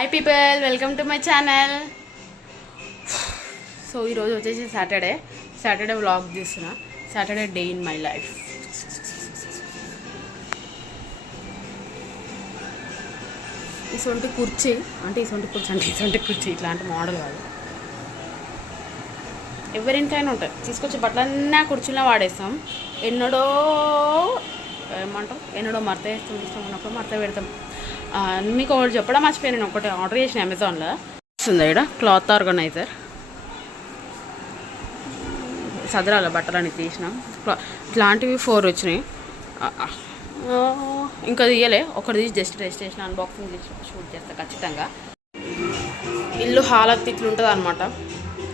Hi people, welcome to my channel. So ఈరోజు వచ్చేసి Saturday vlog తీస్తున్నా. Saturday day in my life. ఇటువంటి కుర్చీ ఇట్లాంటి మోడల్ కాదు, ఎవరింటైనా ఉంటుంది. తీసుకొచ్చి బట్టలన్నా కుర్చీలో వాడేస్తాం. ఎన్నడో మడత వేస్తాం, ఇష్టం ఉన్నప్పుడు మడత పెడతాం. మీకు ఒకటి చెప్పడం మర్చిపోయాను, నేను ఒకటి ఆర్డర్ చేసిన అమెజాన్లో. వస్తుంది ఇక్కడ క్లాత్ ఆర్గనైజర్. సదరాల బట్టలని తీసినాం. ఇట్లాంటివి 4 వచ్చినాయి. ఇంకా తీయలే, ఒకటి తీసి జస్ట్ రిజిస్ట్రేషన్ అన్బాక్సింగ్ చేసి షూట్ చేస్తా ఖచ్చితంగా. ఇల్లు హాలత్ ఇట్లుంటుంది అనమాట.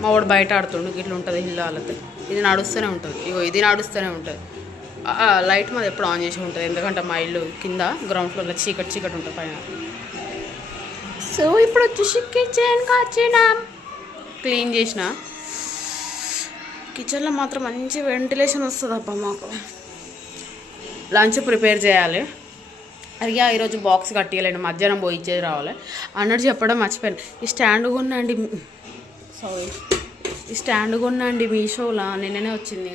మా వాడు బయట ఆడుతుండు, ఇట్లా ఉంటుంది ఇల్లు హాలత్. ఇది నడుస్తూనే ఉంటుంది, ఇది నడుస్తూనే ఉంటుంది. లైట్ మాది ఎప్పుడు ఆన్ చేసి ఉంటుంది, ఎందుకంటే మా ఇల్లు కింద గ్రౌండ్ ఫ్లోర్లో చీకటి ఉంటుంది పైన. సో ఇప్పుడు వచ్చేసి కిచెన్కి వచ్చినాం. క్లీన్ చేసిన. కిచెన్లో మాత్రం మంచి వెంటిలేషన్ వస్తుంది అబ్బా. మాకు లంచ్ ప్రిపేర్ చేయాలి. అడిగా ఈరోజు బాక్స్ కట్టియలేండి, మధ్యాహ్నం పోయి ఇచ్చేది రావాలి అన్నట్టు చెప్పడం మర్చిపోయాను. ఈ స్టాండ్ కొన్నాండి మీషోలో, నిన్ననే వచ్చింది.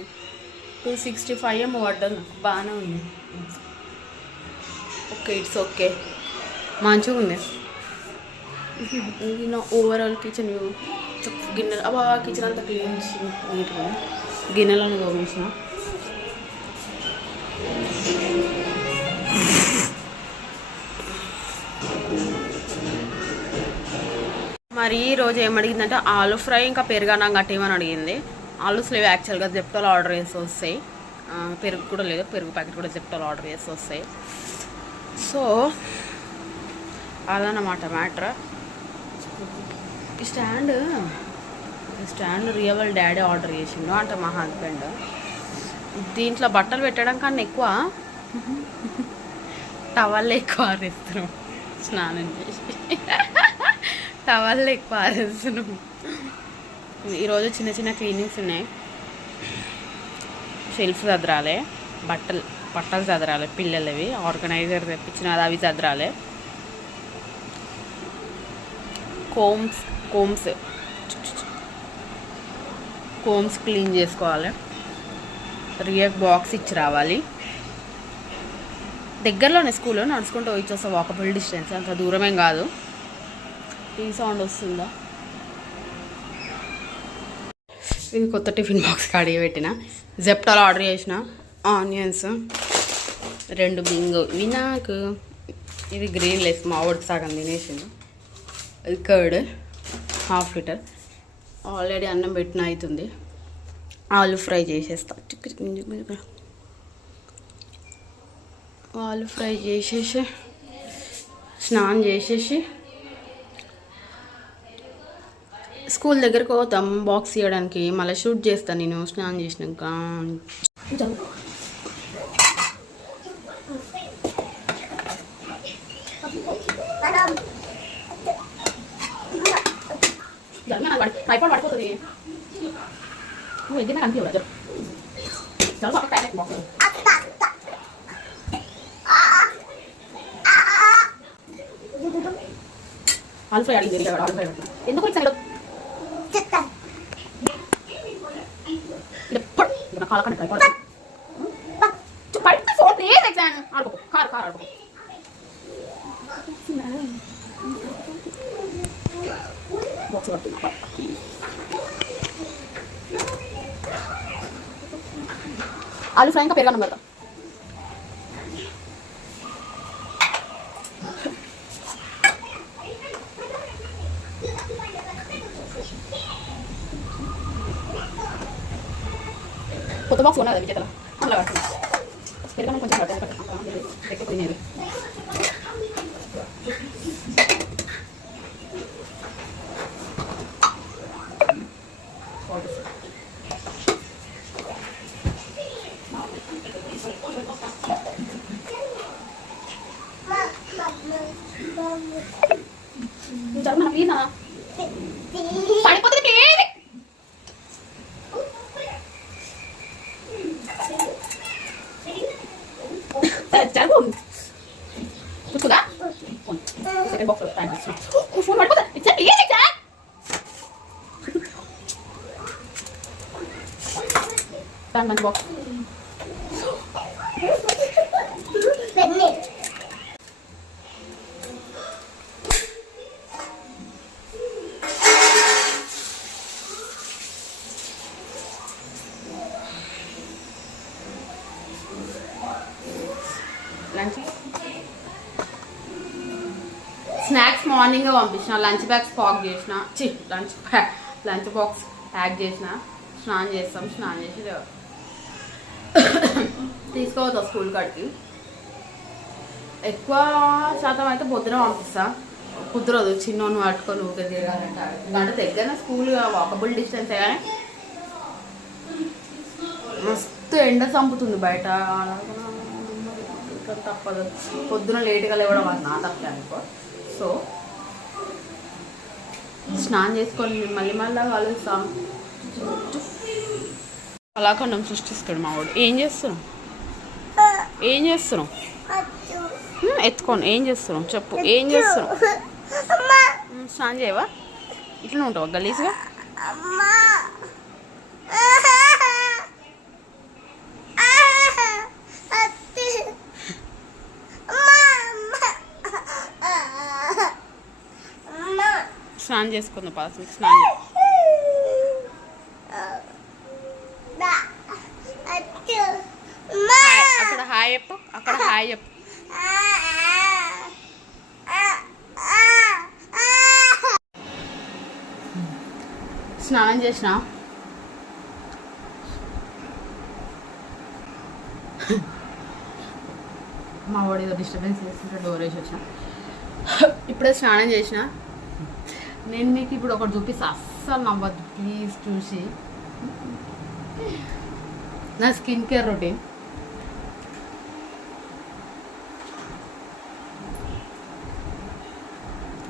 265 ఏమో పడ్డది, బాగానే ఉంది. ఓకే, ఇట్స్ ఓకే, మంచిగా ఉంది. ఇది నా ఓవరాల్ కిచెన్ వ్యూ. గిన్నెలు కిచెన్ అంతా క్లీన్ చేసి నీట్గా గిన్నెలను తోమేసిన. మరి ఈరోజు ఏమడిగిందంటే ఆలు ఫ్రై ఇంకా పెరుగన్నం కట్టేమని అడిగింది. ఆలూస్ లేవు యాక్చువల్గా, జెప్టోలో ఆర్డర్ చేసి వస్తాయి. పెరుగు కూడా లేదు, పెరుగు ప్యాకెట్ కూడా జెప్టోలో ఆర్డర్ చేసి వస్తాయి. సో అదన్నమాట మ్యాటర్. ఈ స్టాండ్ రియల్ డాడీ ఆర్డర్ చేసిండు, అంటే మా హస్బెండ్. దీంట్లో బట్టలు పెట్టడం కన్నా ఎక్కువ టవల్ ఎక్కువ ఆరేస్తున్నాం. స్నానం చేసి టవల్ ఎక్కువ ఆరేస్తున్నాం. ఈరోజు చిన్న చిన్న క్లీనింగ్స్ ఉన్నాయి. షెల్ఫ్ చదరాలి, బట్టలు చదరాలి, పిల్లలవి ఆర్గనైజర్ తెప్పించిన అవి చదరాలి. కోమ్స్ క్లీన్ చేసుకోవాలి. రియాక్ బాక్స్ ఇచ్చి రావాలి. దగ్గరలోనే స్కూల్లో నడుచుకుంటూ వచ్చేస్తా, వాకబుల్ డిస్టెన్స్, అంత దూరమేం కాదు. టీవీ సౌండ్ వస్తుందా? ఇది కొత్త టిఫిన్ బాక్స్ కడిగి పెట్టిన. జెప్టాలో ఆర్డర్ చేసిన ఆనియన్స్ 2 బింగో. ఇవి నాకు ఇది గ్రీన్ లెస్, మా వాడికి సగం తినేసిండు. ఇది కర్డ్ 1/2 లీటర్. ఆల్రెడీ అన్నం పెట్టిన అవుతుంది. ఆలు ఫ్రై చేసేస్తా. ఆలు ఫ్రై చేసేసి స్నానం చేసేసి స్కూల్ దగ్గరకు పోతాం బాక్స్ ఇవ్వడానికి. మళ్ళీ షూట్ చేస్తాను నేను స్నానం చేసినాక. పడిపోతుంది. నువ్వు ఎగ్గినా కనిపించదు. ఆలు ఫ్రై అడిగింది. ఆలు ఫ్రై ఎందుకు ఇచ్చాడు? ఆలు ఫ్రై ఇంకా పెరగడం కదా. కొత్త బాక్స్ ఉన్నది విజేతల అలా పడుతుంది. పెరగడం కొంచెం ఎక్కువ తినేది. పడిపోతుంది ప్లీజ్. జరుగు. చూసుకుందా? Second box lunch box lunch snacks morning పంపించిన లంచ్ బ్యాగ్స్ ప్యాక్ చేసిన లంచ్ బాక్స్ ప్యాక్ చేసిన స్నానం చేస్తాం స్నానం చేసి తీసుకోవద్దు స్కూల్ కాడికి ఎక్కువ శాతం అయితే పొద్దున పంపిస్తా కుదరదు చిన్నోను పట్టుకొని ఊరికే తిరగాలంటే అంటే దగ్గర స్కూల్ వాకబుల్ డిస్టెన్స్ కానీ మస్తు ఎండ చంపుతుంది బయట తప్పదు పొద్దున లేట్గా లేవడం అది నా తప్పే అనుకో సో స్నానం చేసుకొని మళ్ళీ కలుస్తాం కళాఖండం సృష్టిస్తాడు మా వాడు ఏం చేస్తున్నావు ఎత్తుకోను ఏం చేస్తున్నావు చెప్పు ఏం చేస్తున్నావు స్నానం చేయవా ఇట్లనే ఉంటావా గలీజ్గా స్నానం చేసుకుందాం పాస్ స్నానం అక్కడ హాయ్ చెప్పు అక్కడ హాయ్ చెప్పు స్నానం చేసిన మా వాడు ఏదో డిస్టర్బెన్స్ చేస్తుంటే డోర్ వేసి వచ్చిన ఇప్పుడే స్నానం చేసిన నేను మీకు ఇప్పుడు ఒకటి చూపిస్తా అస్సలు నవ్వద్దు ప్లీజ్ చూసి నా స్కిన్ కేర్ రొటీన్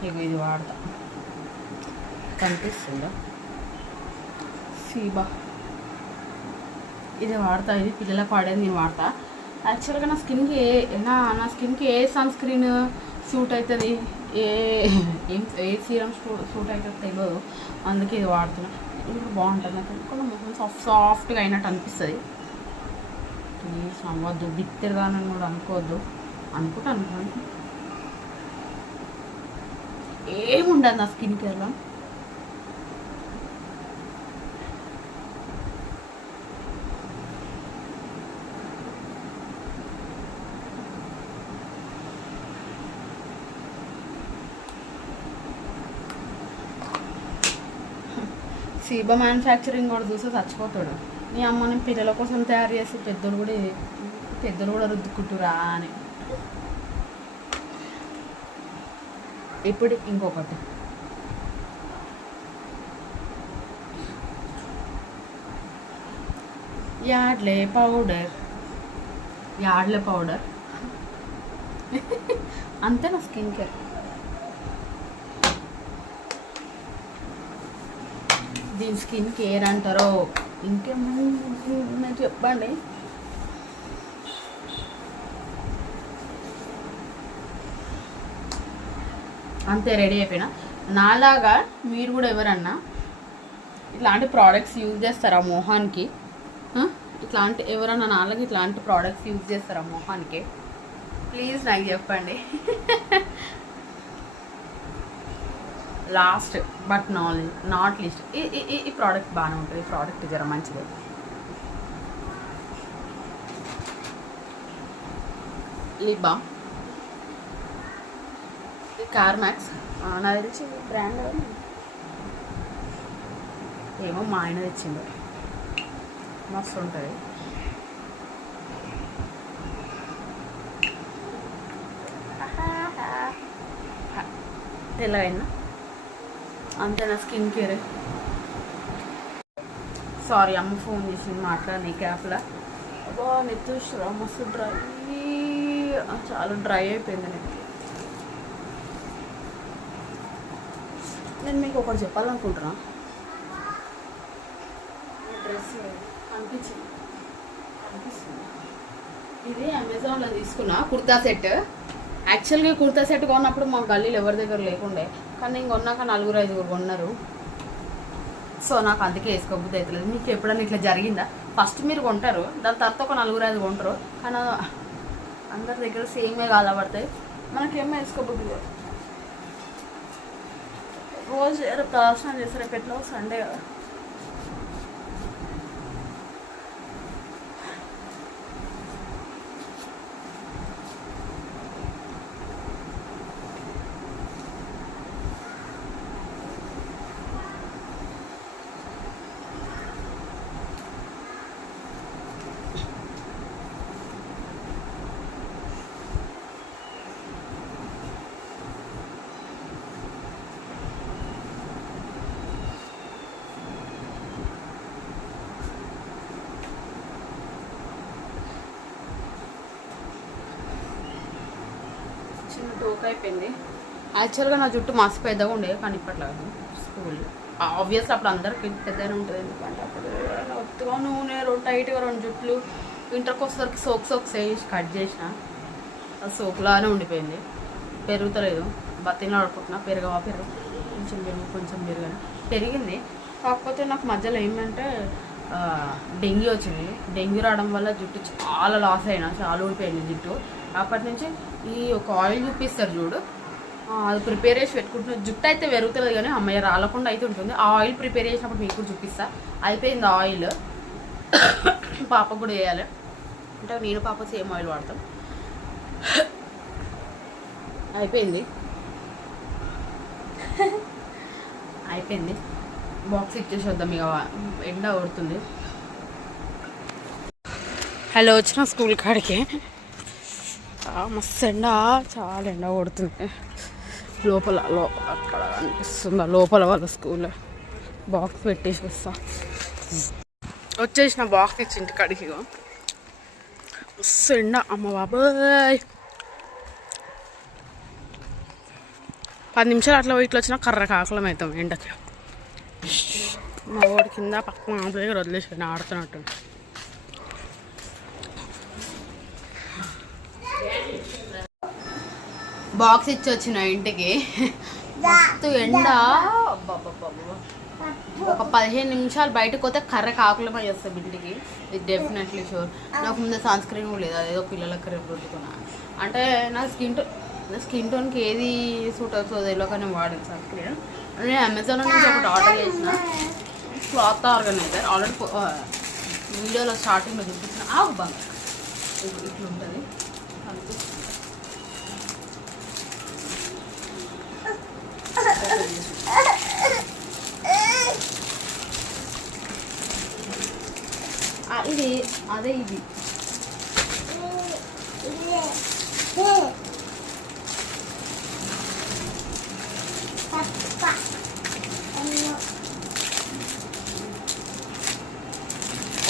ఇది వాడతా కనిపిస్తుందా సీబా ఇది వాడతా ఇది పిల్లలకు వాడేది నేను వాడతా యాక్చువల్గా నా స్కిన్కి ఏ సన్ స్క్రీన్ సూట్ అవుతుంది ఏ సీరం సూట్ అవుతుంది తెలియదు అందుకే ఇది వాడుతున్నా ఇది బాగుంటుంది నాకు కొంచెం మొహం సాఫ్ట్గా అయినట్టు అనిపిస్తుంది ప్లీజ్ అవ్వద్దు బిత్తరదానని కూడా అనుకోవద్దు అనుకోండి ఏముండదు నా స్కిన్ కేర్లో సీబా మ్యానుఫ్యాక్చరింగ్ కూడా చూస్తే చచ్చిపోతాడు నీ అమ్మని పిల్లల కోసం తయారు చేసి పెద్దలు కూడా రుద్దుకుంటురా అని ఇప్పుడు ఇంకొకటి యాడ్లే పౌడర్ అంతే నా స్కిన్ కేర్ దీని స్కిన్ కేర్ అంటారో ఇంకేమన్నా చెప్పండి అంతే రెడీ అయిపోయినా నాలాగా మీరు కూడా ఎవరన్నా ఇట్లాంటి ప్రోడక్ట్స్ యూజ్ చేస్తారా మొహానికి ఎవరన్నా నాలాగా ఇట్లాంటి ప్రోడక్ట్స్ యూజ్ చేస్తారా మొహానికి ప్లీజ్ నాకు చెప్పండి లాస్ట్ బట్ నాట్ లీస్ట్ ఈ ప్రోడక్ట్ బాగానే ఉంటుంది ఈ ప్రోడక్ట్ జర మంచిది లిప్ బామ్ కార్మాక్స్ నాకు తెలిసి బ్రాండ్ ఏమో మా ఆయన తెచ్చింది మస్తు ఉంటుంది తెల్లగైనా అంతే నా స్కిన్ కేర్ సారీ అమ్మ ఫోన్ చేసింది మాట్లాడి క్యాప్లా అబ్బా నెత్తురా మస్తు డ్రై చాలా డ్రై అయిపోయింది నేను మీకు ఒకటి చెప్పాలనుకుంటున్నా డ్రెస్ అనిపిస్తుంది ఇది అమెజాన్లో తీసుకున్నా కుర్తా సెట్ యాక్చువల్గా కుర్తా సెట్ కొన్నప్పుడు మా గల్లీలో ఎవరి దగ్గర లేకుండే కానీ నేను కొన్నాక 4-5 కొన్నారు సో నాకు అందుకే వేసుకోబుద్ధి అవుతలేదు మీకు ఎప్పుడైనా ఇట్లా జరిగిందా ఫస్ట్ మీరు కొంటారు, దాని తర్వాత ఒక 4-5 కొంటారు, కానీ అందరి దగ్గర సేమే కాలబడతాయి. మనకేమో వేసుకోబుద్ది రోజు ప్రదర్శన చేస్తారు. రేపు ఎట్లా సండే కదా. చిన్న టోక్ అయిపోయింది. యాక్చువల్గా నా జుట్టు మస్తు పెద్దగా ఉండేది, కానీ ఇప్పట్లాగా స్కూల్ ఆబ్వియస్లీ అప్పుడు అందరికి పెద్దగానే ఉంటుంది. ఎందుకంటే అప్పుడు ఒత్తుగా నూనె టైట్గా 2 జుట్లు ఇంటర్కి వచ్చేసరికి సోక్స్ వేసి కట్ చేసిన, అది సోకులానే ఉండిపోయింది. పెరుగుతలేదు, బతిలో ఆడుకుంటున్నా. పెరుగు కొంచెం పెరిగింది. కాకపోతే నాకు మధ్యలో ఏంటంటే డెంగ్యూ వచ్చింది. డెంగ్యూ రావడం వల్ల జుట్టు చాలా లాస్ అయినా, చాలా ఊడిపోయింది జుట్టు. అప్పటి నుంచి ఈ ఒక ఆయిల్ చూపిస్తారు చూడు, అది ప్రిపేర్ చేసి పెట్టుకుంటున్నాను. జుట్టు అయితే పెరుగుతుంది కానీ అమ్మాయి రాలకుండా అయితే ఉంటుంది. ఆ ఆయిల్ ప్రిపేర్ చేసినప్పుడు మీకు కూడా చూపిస్తా. అయిపోయింది ఆయిల్, పాపకు కూడా వేయాలి. అంటే నేను పాప సేమ్ ఆయిల్ వాడతాం. అయిపోయింది బాక్స్ ఇచ్చేసి వద్దాం, ఇక ఎండ కొడుతుంది. హలో, వచ్చిన స్కూల్ కాడికి. మస్తు ఎండ, చాలా ఎండ కొడుతుంది. లోపల అక్కడ అనిపిస్తుందా లోపల వాళ్ళ స్కూల్. బాక్స్ పెట్టేసి వచ్చేసిన బాక్స్ ఇచ్చి ఇంటికాడికి. మస్తు ఎండ, అమ్మ బాబాయ్. 10 నిమిషాలు అట్లా ఇట్లా వచ్చినా కర్ర కాకలం అవుతాం ఎండకి. మా ఓడి కింద పక్కన దగ్గర వదిలేసి ఆడుతున్నట్టు. బాక్స్ ఇచ్చి వచ్చిన ఇంటికి. మస్తు ఎండ, ఒక 15 నిమిషాలు బయటకు పోతే కర్ర కాకులమై వస్తాం ఇంటికి. ఇది డెఫినెట్లీ షూర్. నాకు ముందే సన్ స్క్రీన్ కూడా లేదు, అదేదో పిల్లలకి రేపు రుద్దుకున్నా. అంటే నా స్కిన్ టోన్కి ఏది సూట్ అవుతుందో తెలియక నేను వాడాను సన్ స్క్రీన్. నేను అమెజాన్ నుంచి ఒకటి ఆర్డర్ చేసిన, క్లాత్ ఆర్గనైజర్. ఆల్రెడీ వీడియోలో స్టార్టింగ్లో చూపించిన. బాగా ఇట్లుంటుంది, ఇది అదే ఇది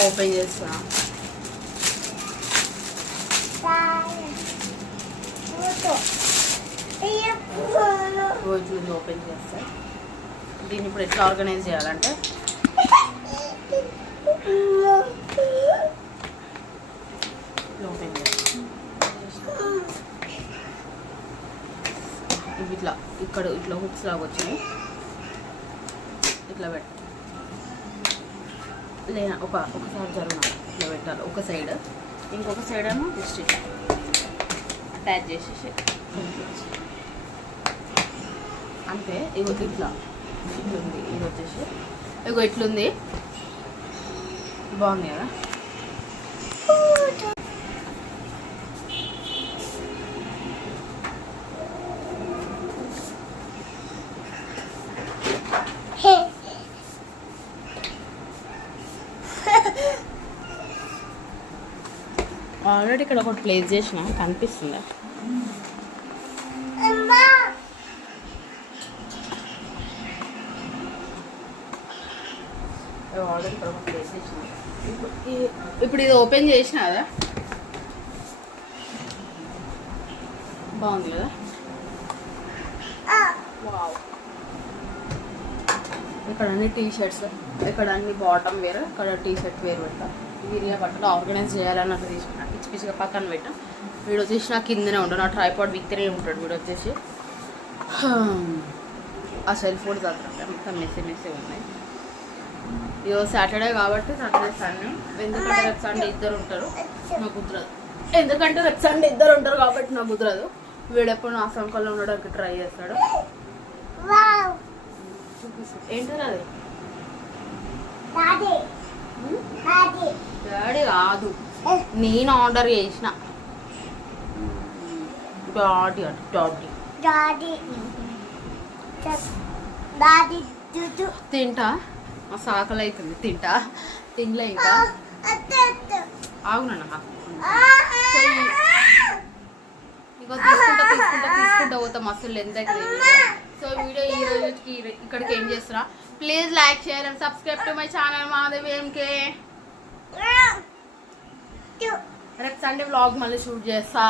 ఓపెన్ చేస్తా. రోజు ఓపెన్ చేస్తా. దీన్ని ఇప్పుడు ఎట్లా ఆర్గనైజ్ చేయాలంటే, ఓపెన్ చేస్తా. ఇవి ఇట్లా ఇక్కడ ఇట్లా హుక్స్ లాగా వచ్చినాయి. ఇట్లా పెట్ట లేదా ఒకసారి జరుగునా ఇట్లా పెట్టాలి ఒక సైడ్, ఇంకొక సైడ్ ఏమో జస్ట్ అటాచ్ చేసేసి అంతే. ఇగో ఇట్లుంది, ఇది వచ్చేసి ఇగో ఇట్లుంది. బాగుంది కదా. ఆల్రెడీ ఇక్కడ ఒకటి ప్లేస్ చేసిన, కనిపిస్తుందా? ఆల్రెడీ ఇక్కడ ఒకటి ప్లేస్ చేసిన. ఇప్పుడు ఇది ఓపెన్ చేసిన కదా, బాగుంది కదా. ఇక్కడ అన్ని టీ షర్ట్స్, ఇక్కడ అన్ని బాటమ్ వేర్, ఇక్కడ టీ షర్ట్ వేర్ పెట్టా. వీరియా బట్టలు ఆర్గనైజ్ చేయాలన్నట్టు తీసుకున్నా. పిచ్చి పిచ్చిగా పక్కన పెట్టా. వీడు వచ్చేసి నా కిందనే ఉంటాడు, నా ట్రైపాడ్ విక్తనే ఉంటాడు. వీడు వచ్చేసి ఆ సెల్ ఫోన్ దగ్గర మొత్తం మెస్సీ ఉన్నాయి. ఈరోజు సాటర్డే కాబట్టి సాటర్డే సండే, ఎందుకంటే రేపు సండే ఇద్దరు ఉంటారు, నాకు కుదరదు. ఎందుకంటే రేపు సండే ఇద్దరు ఉంటారు కాబట్టి నాకు కుదరదు. వీడెప్పుడు నా సంకల్లో ఉండడానికి ట్రై చేస్తాడు. ఏంటది అది? డాడీ కాదు, నేను ఆర్డర్ చేసిన. డాడీ అంటే డాడీ తింటా, మా సాకలు అవుతుంది, తినలే ఇంకా. ఆగునన్నా ఇగో తీసుకుంటా పోతా, మస్తులు ఎంత అవుతుంది. సో వీడియో ఈ రోజుకి ఇక్కడికి ఏం చేస్తున్నా, please like share and subscribe to my channel Madhavi MK. రేపు సండే వ్లాగ్ మళ్ళీ షూట్ చేస్తా.